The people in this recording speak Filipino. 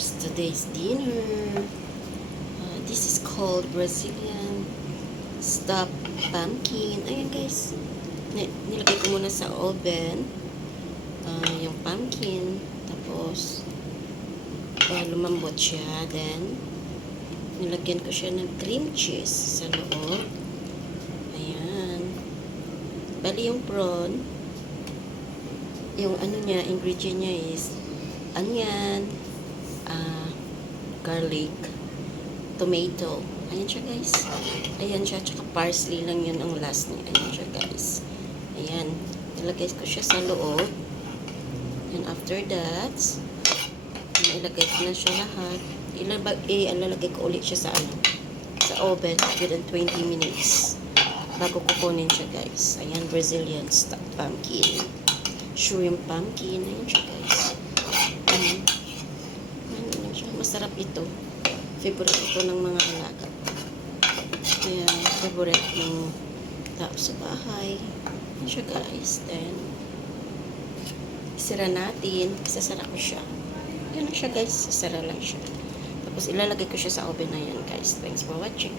Tapos today's dinner. This is called Brazilian stuffed pumpkin. Ayan guys. Nilagay ko muna sa oven. Yung pumpkin. Tapos lumambot siya. Then nilagyan ko siya ng cream cheese sa loob. Ayan. Bali yung prawn. Yung niya, ingredient niya is onion, garlic, tomato. Ayan siya guys. Ayan siya. Tsaka parsley lang yun ang last niya. Ayan siya guys. Ayan. Nilagay ko siya sa loob. And after that, ilagay ko na siya lahat. Ilalagay ko ulit siya sa oven within 20 minutes. Bago kukunin siya guys. Ayan, Brazilian stuffed pumpkin. Shrimp pumpkin. Ayan siya guys. Ayan siya. Masarap ito. Favorite ito ng mga alaga. Ayan, favorite ng tao sa bahay. Ayan siya guys. Then, isara natin. Isasara ko siya. Ayan siya guys. Isara lang siya. Tapos ilalagay ko siya sa oven na yan guys. Thanks for watching.